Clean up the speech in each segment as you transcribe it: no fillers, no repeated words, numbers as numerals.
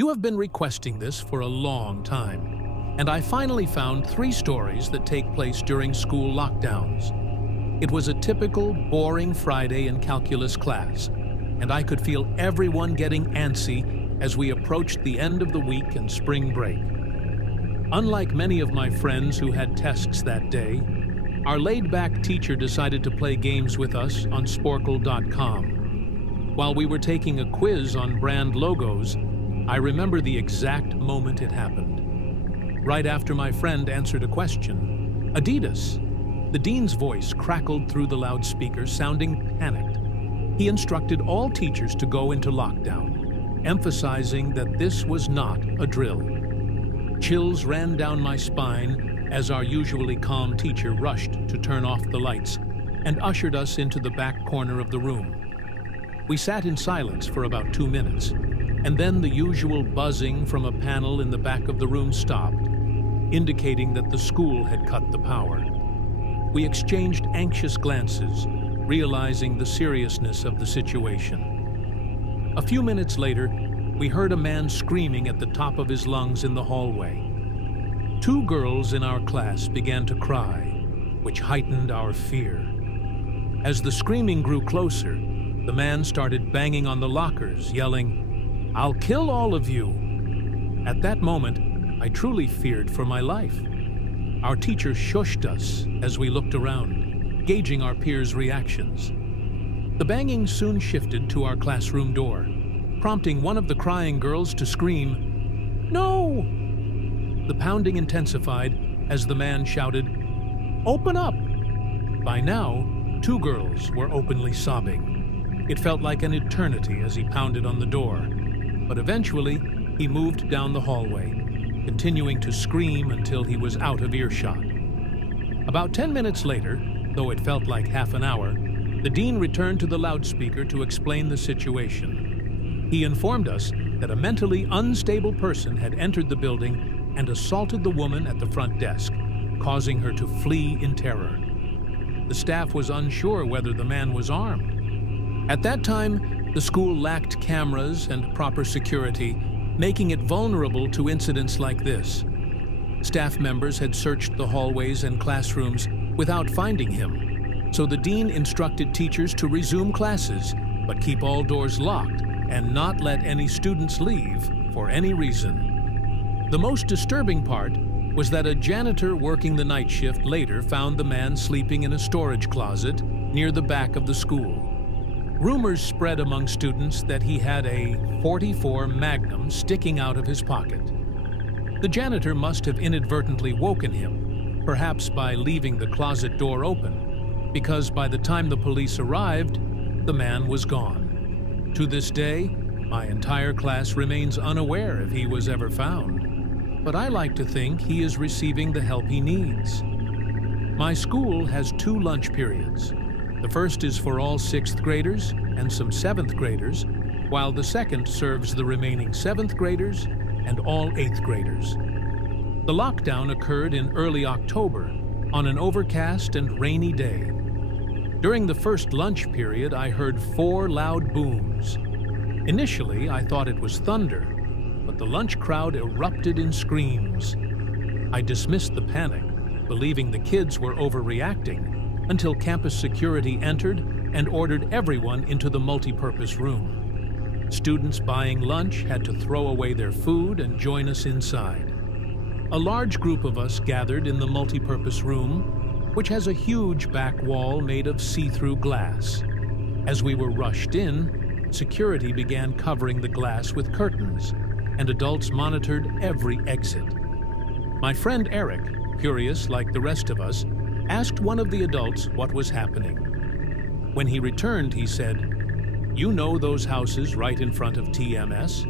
You have been requesting this for a long time, and I finally found 3 stories that take place during school lockdowns. It was a typical, boring Friday in calculus class, and I could feel everyone getting antsy as we approached the end of the week and spring break. Unlike many of my friends who had tests that day, our laid-back teacher decided to play games with us on Sporkle.com. While we were taking a quiz on brand logos, I remember the exact moment it happened. Right after my friend answered a question, Adidas. The dean's voice crackled through the loudspeaker, sounding panicked. He instructed all teachers to go into lockdown, emphasizing that this was not a drill. Chills ran down my spine as our usually calm teacher rushed to turn off the lights and ushered us into the back corner of the room. We sat in silence for about 2 minutes, and then the usual buzzing from a panel in the back of the room stopped, indicating that the school had cut the power. We exchanged anxious glances, realizing the seriousness of the situation. A few minutes later, we heard a man screaming at the top of his lungs in the hallway. 2 girls in our class began to cry, which heightened our fear. As the screaming grew closer, the man started banging on the lockers, yelling, "I'll kill all of you!" At that moment, I truly feared for my life. Our teacher shushed us as we looked around, gauging our peers' reactions. The banging soon shifted to our classroom door, prompting one of the crying girls to scream, "No!" The pounding intensified as the man shouted, "Open up!" By now, 2 girls were openly sobbing. It felt like an eternity as he pounded on the door, but eventually he moved down the hallway, continuing to scream until he was out of earshot. About 10 minutes later, though it felt like half an hour, the dean returned to the loudspeaker to explain the situation. He informed us that a mentally unstable person had entered the building and assaulted the woman at the front desk, causing her to flee in terror. The staff was unsure whether the man was armed. At that time, the school lacked cameras and proper security, making it vulnerable to incidents like this. Staff members had searched the hallways and classrooms without finding him, so the dean instructed teachers to resume classes, but keep all doors locked and not let any students leave for any reason. The most disturbing part was that a janitor working the night shift later found the man sleeping in a storage closet near the back of the school. Rumors spread among students that he had a .44 Magnum sticking out of his pocket. The janitor must have inadvertently woken him, perhaps by leaving the closet door open, because by the time the police arrived, the man was gone. To this day, my entire class remains unaware if he was ever found, but I like to think he is receiving the help he needs. My school has 2 lunch periods. The first is for all 6th graders and some 7th graders, while the second serves the remaining 7th graders and all 8th graders. The lockdown occurred in early October on an overcast and rainy day. During the first lunch period, I heard 4 loud booms. Initially, I thought it was thunder, but the lunch crowd erupted in screams. I dismissed the panic, believing the kids were overreacting, until campus security entered and ordered everyone into the multipurpose room. Students buying lunch had to throw away their food and join us inside. A large group of us gathered in the multipurpose room, which has a huge back wall made of see-through glass. As we were rushed in, security began covering the glass with curtains, and adults monitored every exit. My friend Eric, curious like the rest of us, asked one of the adults what was happening. When he returned, he said, "You know those houses right in front of TMS?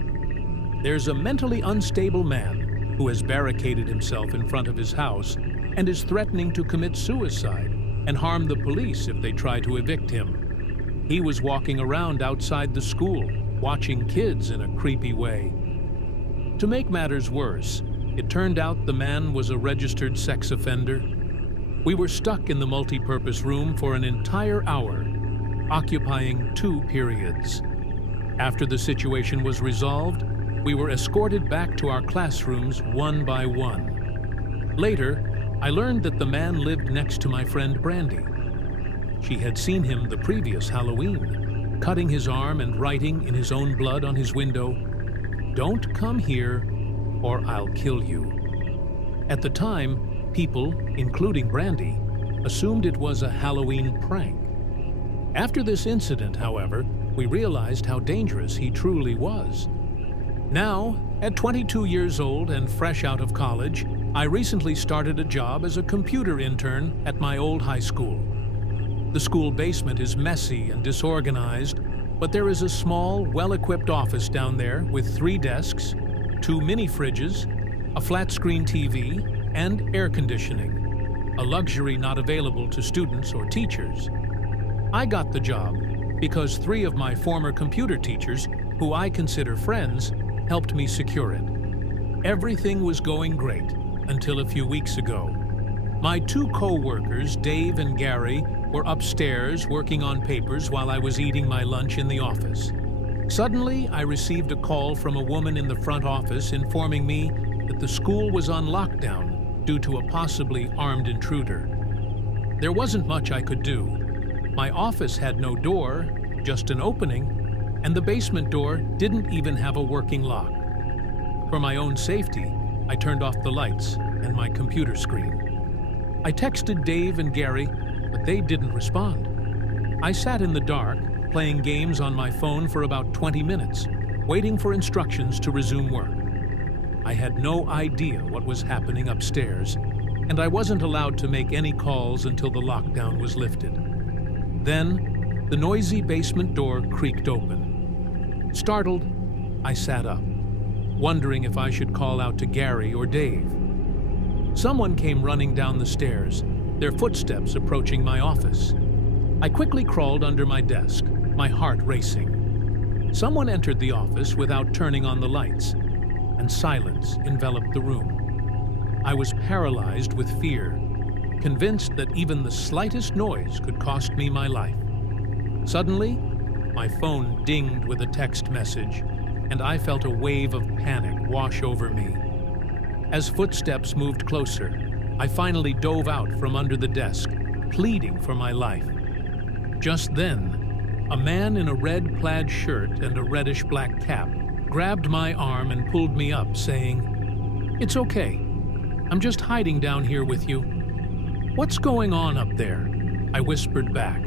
There's a mentally unstable man who has barricaded himself in front of his house and is threatening to commit suicide and harm the police if they try to evict him. He was walking around outside the school, watching kids in a creepy way." To make matters worse, it turned out the man was a registered sex offender. We were stuck in the multipurpose room for an entire hour, occupying 2 periods. After the situation was resolved, We were escorted back to our classrooms one by one. Later, I learned that the man lived next to my friend Brandy. She had seen him the previous Halloween, cutting his arm and writing in his own blood on his window, "Don't come here or I'll kill you." At the time, people, including Brandy, assumed it was a Halloween prank. After this incident, however, we realized how dangerous he truly was. Now, at 22 years old and fresh out of college, I recently started a job as a computer intern at my old high school. The school basement is messy and disorganized, but there is a small, well-equipped office down there with 3 desks, 2 mini fridges, a flat-screen TV, and air conditioning, a luxury not available to students or teachers. I got the job because 3 of my former computer teachers, who I consider friends, helped me secure it. Everything was going great until a few weeks ago. My 2 co-workers, Dave and Gary, were upstairs working on papers while I was eating my lunch in the office. Suddenly, I received a call from a woman in the front office informing me that the school was on lockdown due to a possibly armed intruder. There wasn't much I could do. My office had no door, just an opening, and the basement door didn't even have a working lock. For my own safety, I turned off the lights and my computer screen. I texted Dave and Gary, but they didn't respond. I sat in the dark, playing games on my phone for about 20 minutes, waiting for instructions to resume work. I had no idea what was happening upstairs, and I wasn't allowed to make any calls until the lockdown was lifted. Then, the noisy basement door creaked open. Startled, I sat up, wondering if I should call out to Gary or Dave. Someone came running down the stairs, their footsteps approaching my office. I quickly crawled under my desk, my heart racing. Someone entered the office without turning on the lights, and silence enveloped the room. I was paralyzed with fear, convinced that even the slightest noise could cost me my life. Suddenly, my phone dinged with a text message, and I felt a wave of panic wash over me. As footsteps moved closer, I finally dove out from under the desk, pleading for my life. Just then, a man in a red plaid shirt and a reddish-black cap grabbed my arm and pulled me up, saying, "It's okay. I'm just hiding down here with you." "What's going on up there?" I whispered back,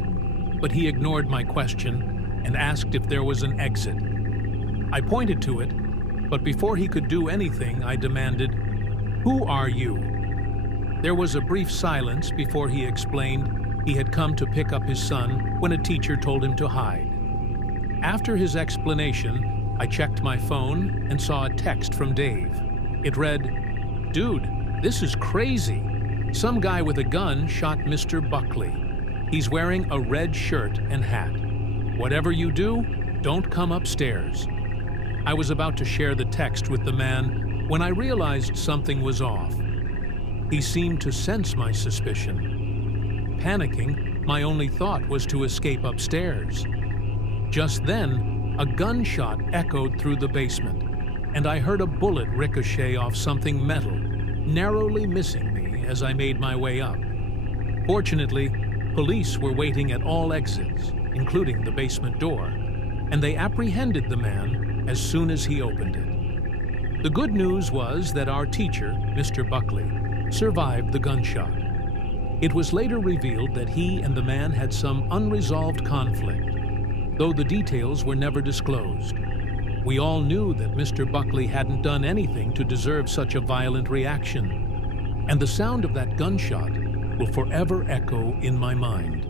but he ignored my question and asked if there was an exit. I pointed to it, but before he could do anything, I demanded, "Who are you?" There was a brief silence before he explained he had come to pick up his son when a teacher told him to hide. After his explanation, I checked my phone and saw a text from Dave. It read, "Dude, this is crazy. Some guy with a gun shot Mr. Buckley. He's wearing a red shirt and hat. Whatever you do, don't come upstairs." I was about to share the text with the man when I realized something was off. He seemed to sense my suspicion. Panicking, my only thought was to escape upstairs. Just then, a gunshot echoed through the basement, and I heard a bullet ricochet off something metal, narrowly missing me as I made my way up. Fortunately, police were waiting at all exits, including the basement door, and they apprehended the man as soon as he opened it. The good news was that our teacher, Mr. Buckley, survived the gunshot. It was later revealed that he and the man had some unresolved conflict, though the details were never disclosed. We all knew that Mr. Buckley hadn't done anything to deserve such a violent reaction, and the sound of that gunshot will forever echo in my mind.